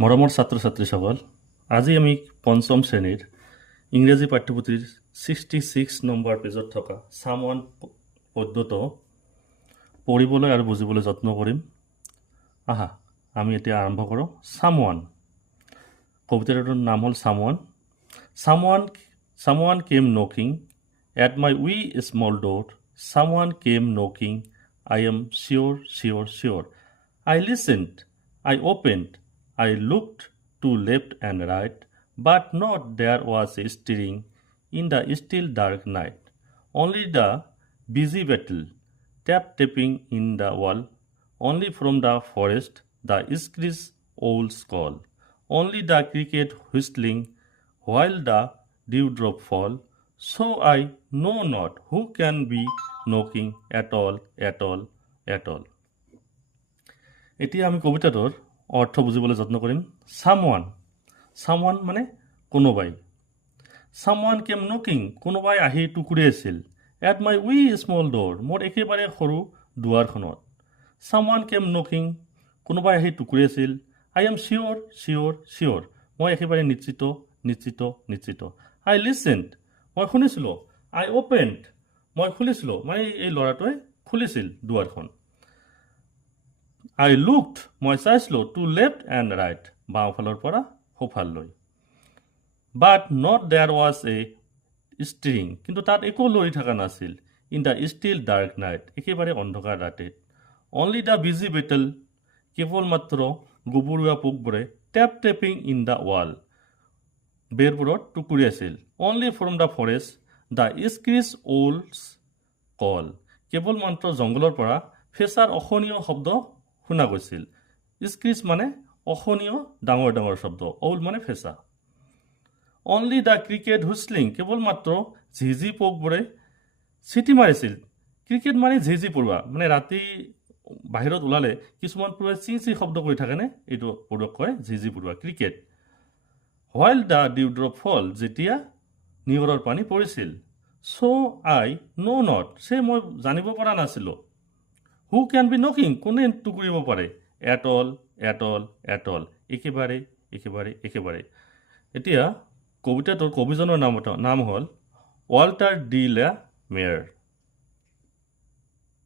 মৰমৰ ছাত্ৰ ছাত্ৰীসকল, আজি আমি পঞ্চম শ্ৰেণীৰ ইংৰাজী পাঠ্যপুথিৰ 66 নম্বৰ পেজত থকা সামওৱান পদ্যটো পঢ়িবলৈ আৰু বুজিবলৈ যত্ন কৰিম। আহা আমি এতিয়া আৰম্ভ কৰোঁ। সামওৱান কবিতাটোৰ নাম হ'ল সামওৱান। Someone came knocking at my wee small door. Someone came knocking, I am sure. I listened, I opened, I looked to left and right, but not there was a stirring in the still dark night. Only the busy battle, tapping in the wall. Only from the forest the screech owl's call. Only the cricket whistling while the dewdrop fall. So I know not who can be knocking at all. এতিয়া আমি কবিতাটোৰ অৰ্থ বুজিবলৈ যত্ন কৰিম। সামওৱান মানে কোনোবাই। সামওৱান কেম knocking, কোনোবাই আহি টুকুৰিয়াইছিল। At my wee small door, মোৰ একেবাৰে সৰু দুৱাৰখনত। সামওৱান কেম নকিং, কোনোবাই আহি টুকুৰিয়াইছিল। আই এম চিয়'ৰ, মই একেবাৰে নিশ্চিত। আই লিচেণ্ড, মই শুনিছিলোঁ। আই অ'পেণ্ড, মই খুলিছিলোঁ, মানে এই ল'ৰাটোৱে খুলিছিল দুৱাৰখন। আই লুকড, মই চাইছিলোঁ। টু লেফ্ট এণ্ড ৰাইট, বাওঁফালৰ পৰা সোঁফাললৈ। But not there was a stirring, কিন্তু তাত একো লৰি থকা নাছিল। In the still dark night, একেবাৰে অন্ধকাৰ ৰাতিত। অনলি দ্য বিজি বেটেল, কেৱল মাত্ৰ গুবৰুৱা পোকবোৰে টেপিং ইন দ্য ৱাল, বেৰবোৰত টুকুৰিয়াইছিল। Only from the forest the screech owls call, কেৱল মাত্ৰ জংঘলৰ পৰা ফেঁচাৰ অসহনীয় শব্দ শুনা গৈছিল। স্ক্ৰিচ মানে অসহনীয় ডাঙৰ শব্দ, ওল মানে ফেঁচা। অনলি দ্য ক্ৰিকেট হুইচলিং, কেৱল মাত্ৰ ঝিঝি পোকবোৰে চিটি মাৰিছিল। ক্ৰিকেট মানে ঝিঝি পৰুৱা, মানে ৰাতি বাহিৰত ওলালে কিছুমান পৰুৱাই চি শব্দ কৰি থাকেনে, এইটো পৰুৱাক কয় ঝিঝি পৰুৱা, ক্ৰিকেট। হোৱাইল দ্য ডিউড্ৰপ ফল, যেতিয়া নিয়ৰৰ পানী পৰিছিল। চ' আই ন' নট, মই জানিব পৰা নাছিলোঁ। হু কেন বি নকিং, কোনে টুকুৰিব পাৰে। এট অল, একেবাৰে। এতিয়া কবিতাটোৰ কবিজনৰ নাম হ'ল ৱাল্টাৰ ডি লা মেয়াৰ।